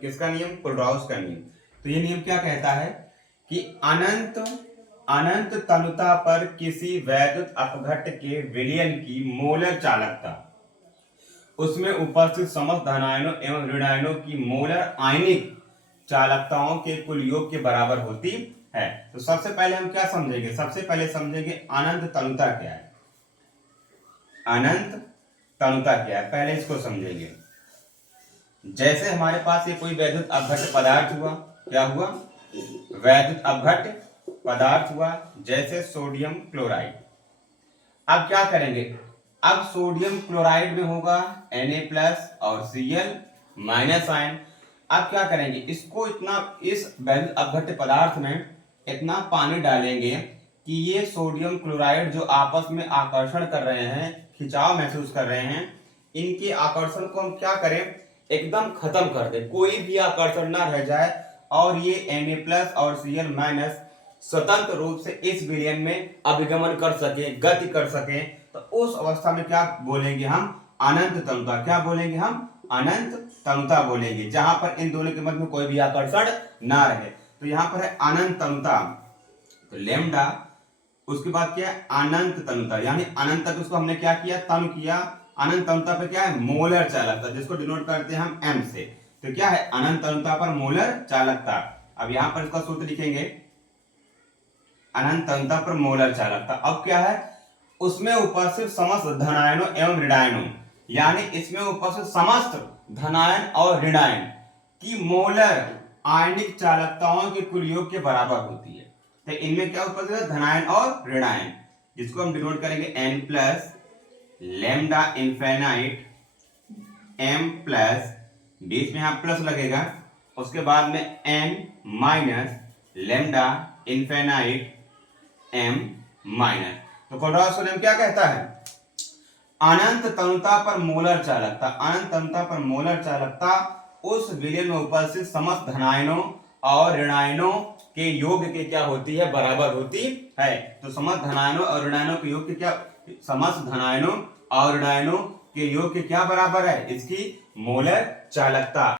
किसका नियम? कोलराउस का नियम। तो ये नियम क्या कहता है कि अनंत तनुता पर किसी वैद्युत अपघट्ट के विलयन की मोलर चालकता उसमें उपस्थित समस्त धनायनों एवं ऋणायनों की मोलर आयनिक चालकताओं के कुल योग के बराबर होती है। तो सबसे पहले हम क्या समझेंगे? सबसे पहले समझेंगे अनंत तनुता क्या है। अनंत तनुता क्या है, पहले इसको समझेंगे। जैसे हमारे पास ये कोई वैद्युत अपघट्ट पदार्थ हुआ, क्या हुआ? वैद्युत अपघट्ट पदार्थ हुआ, जैसे सोडियम क्लोराइड। अब क्या करेंगे? अब सोडियम क्लोराइड में होगा Na+ और Cl- आयन। अब क्या करेंगे? इसको इस वैद्युत अपघट्ट पदार्थ में इतना पानी डालेंगे कि ये सोडियम क्लोराइड जो आपस में आकर्षण कर रहे हैं, खिंचाव महसूस कर रहे हैं, इनके आकर्षण को हम क्या करें? एकदम खत्म कर दें, कोई भी आकर्षण ना रह जाए और ये Na+ और Cl- स्वतंत्र रूप से इस विलयन में अभिगमन कर सके, गति कर सके। तो उस अवस्था में क्या बोलेंगे हम? अनंत तनुता। क्या बोलेंगे हम? अनंत तनुता बोलेंगे, जहां पर इन दोनों के मध्य में कोई भी आकर्षण ना रहे। तो यहां पर है अनंत तनुता, तो लेमडा। उसके बाद क्या है? अनंत तनुता, यानी अनंत तक उसको हमने क्या किया? तनु किया। अनंत तनुता पे क्या है? मोलर चालकता, जिसको डिनोट करते हैं हम M से। तो क्या है? अनंत तनुता पर मोलर चालकता। अब यहां पर इसका सूत्र लिखेंगे, अनंत तनुता पर मोलर चालकता। अब क्या है? उसमें उपस्थित समस्त धनायनों एवं ऋणायनों, यानी इसमें उपस्थित समस्त धनायन और ऋणायन की मोलर आयनिक चालकताओं के कुल योग के बराबर होती है। तो इनमें क्या उपस्थित है? धनायन और ऋणायन, जिसको हम डिनोट करेंगे N+ लेमडा इनफिनाइट M+, बीच में यहां प्लस लगेगा, उसके बाद में N- लेमडा इनफिनाइट M-। तो कोलराउस का नियम क्या कहता है? अनंत तनुता पर मोलर चालकता, अनंत तनुता पर मोलर चालकता उस विलयन में उपस्थित समस्त धनायनों और ऋणायनों के योग के क्या होती है? बराबर होती है। तो समस्त धनायनों और ऋणायनों के योग के क्या? समस्त धनायनों और ऋणायनों के योग के क्या बराबर है? इसकी मोलर चालकता।